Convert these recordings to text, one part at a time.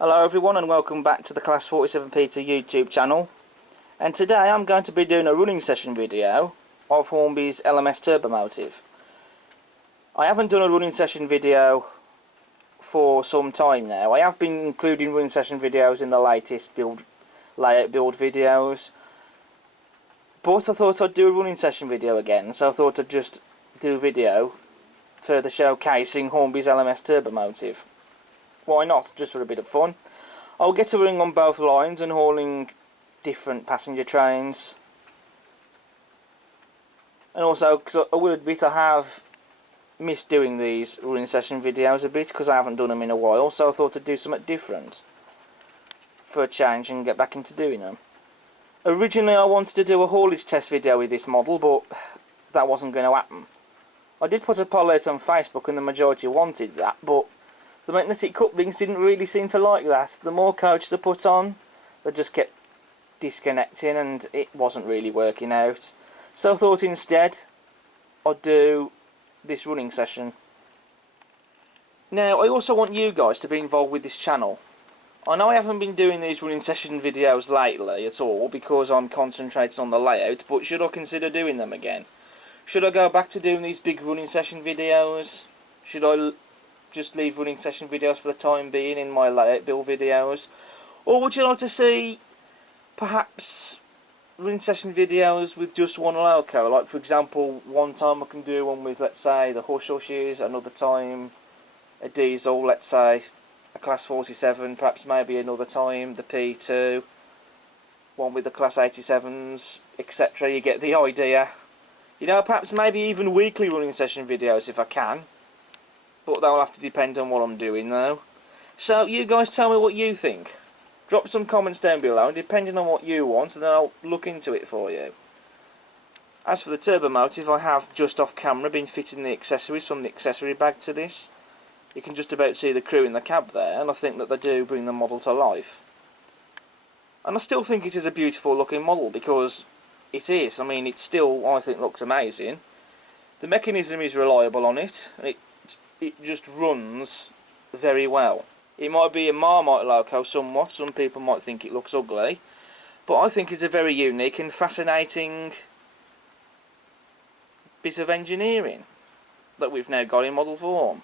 Hello everyone and welcome back to the Class 47 Peter YouTube channel, and today I'm going to be doing a running session video of Hornby's LMS Turbomotive. I haven't done a running session video for some time now. I have been including running session videos in the latest layout build videos, but I thought I'd do a running session video again, so I thought I'd just do a video further showcasing Hornby's LMS Turbomotive. Why not, just for a bit of fun. I'll get a running on both lines and hauling different passenger trains. And also, because I will admit I have missed doing these running session videos a bit because I haven't done them in a while, so I thought I'd do something different for a change and get back into doing them. Originally I wanted to do a haulage test video with this model, but that wasn't going to happen. I did put a poll out on Facebook and the majority wanted that, but the magnetic couplings didn't really seem to like that. The more coaches I put on, they just kept disconnecting and it wasn't really working out. So I thought instead I'd do this running session. Now I also want you guys to be involved with this channel. I know I haven't been doing these running session videos lately at all because I'm concentrating on the layout, but should I consider doing them again? Should I go back to doing these big running session videos? Should I just leave running session videos for the time being in my layout build videos? Or would you like to see perhaps running session videos with just one loco? Like for example, one time I can do one with, let's say, the Hush Hushes, another time a diesel, let's say a Class 47, perhaps maybe another time the P2, one with the Class 87s, etc. You get the idea. You know, perhaps maybe even weekly running session videos if I can. But that will have to depend on what I'm doing though. So you guys tell me what you think. Drop some comments down below, and depending on what you want, and then I'll look into it for you. As for the Turbomotive, I have just off camera been fitting the accessories from the accessory bag to this. You can just about see the crew in the cab there, and I think that they do bring the model to life. And I still think it is a beautiful looking model, because it is. I mean, it still, I think, looks amazing. The mechanism is reliable on it, and it just runs very well. It might be a Marmite loco somewhat, some people might think it looks ugly, but I think it's a very unique and fascinating bit of engineering that we've now got in model form.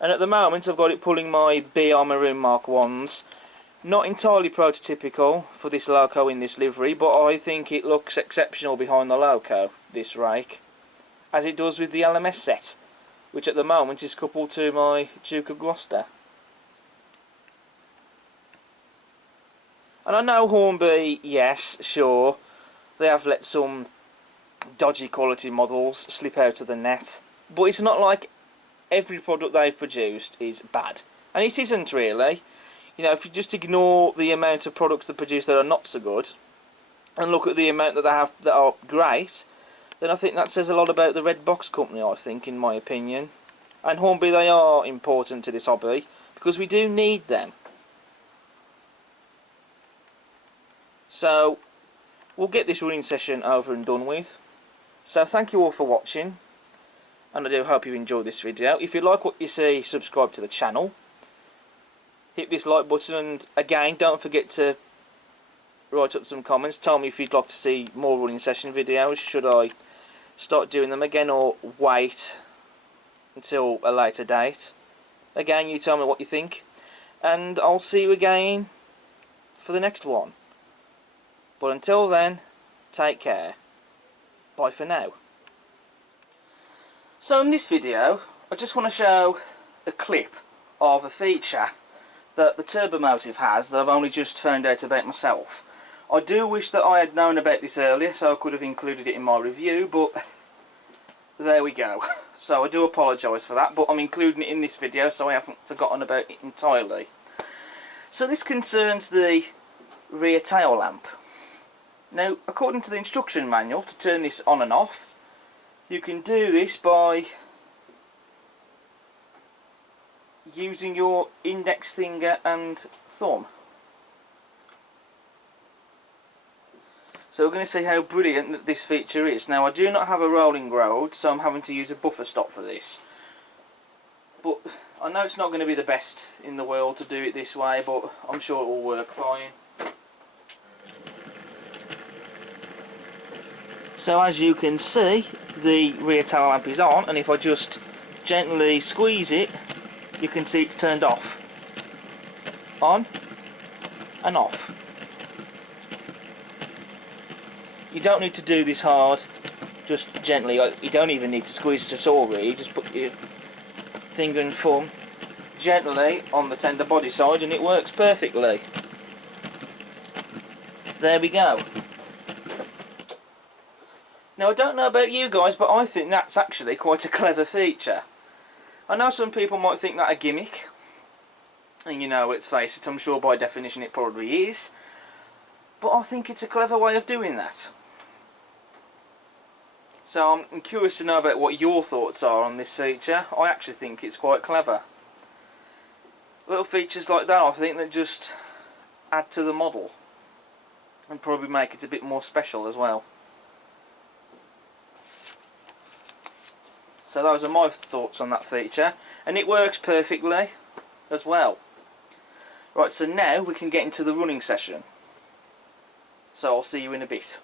And at the moment I've got it pulling my BR Maroon Mark 1s. Not entirely prototypical for this loco in this livery, but I think it looks exceptional behind the loco, this rake, as it does with the LMS set, which at the moment is coupled to my Duke of Gloucester. And I know Hornby, yes, sure, they have let some dodgy quality models slip out of the net, but it's not like every product they've produced is bad, and it isn't really. You know, if you just ignore the amount of products they produce that are not so good, and look at the amount that they have that are great, then I think that says a lot about the Red Box Company, I think, in my opinion. And Hornby, they are important to this hobby, because we do need them. So, we'll get this running session over and done with. So thank you all for watching, and I do hope you enjoyed this video. If you like what you see, subscribe to the channel. Hit this like button, and again, don't forget to write up some comments. Tell me if you'd like to see more running session videos. Should I start doing them again or wait until a later date? Again, you tell me what you think, and I'll see you again for the next one. But until then, take care. Bye for now. So in this video, I just want to show a clip of a feature that the Turbomotive has that I've only just found out about myself. I do wish that I had known about this earlier, so I could have included it in my review, but there we go. So I do apologise for that, but I'm including it in this video so I haven't forgotten about it entirely. So this concerns the rear tail lamp. Now, according to the instruction manual, to turn this on and off, you can do this by using your index finger and thumb. So we're going to see how brilliant that this feature is. Now I do not have a rolling road, so I'm having to use a buffer stop for this. I know it's not going to be the best in the world to do it this way, but I'm sure it will work fine. So as you can see, the rear tail lamp is on, and if I just gently squeeze it, you can see it's turned off. On and off. You don't need to do this hard, just gently. You don't even need to squeeze it at all really, just put your finger and thumb gently on the tender body side and it works perfectly. There we go. Now I don't know about you guys, but I think that's actually quite a clever feature. I know some people might think that a gimmick, and you know, let's face it, I'm sure by definition it probably is, but I think it's a clever way of doing that. So I'm curious to know about what your thoughts are on this feature. I actually think it's quite clever. Little features like that, I think, that just add to the model and probably make it a bit more special as well. So those are my thoughts on that feature, and it works perfectly as well. Right, so now we can get into the running session. So I'll see you in a bit.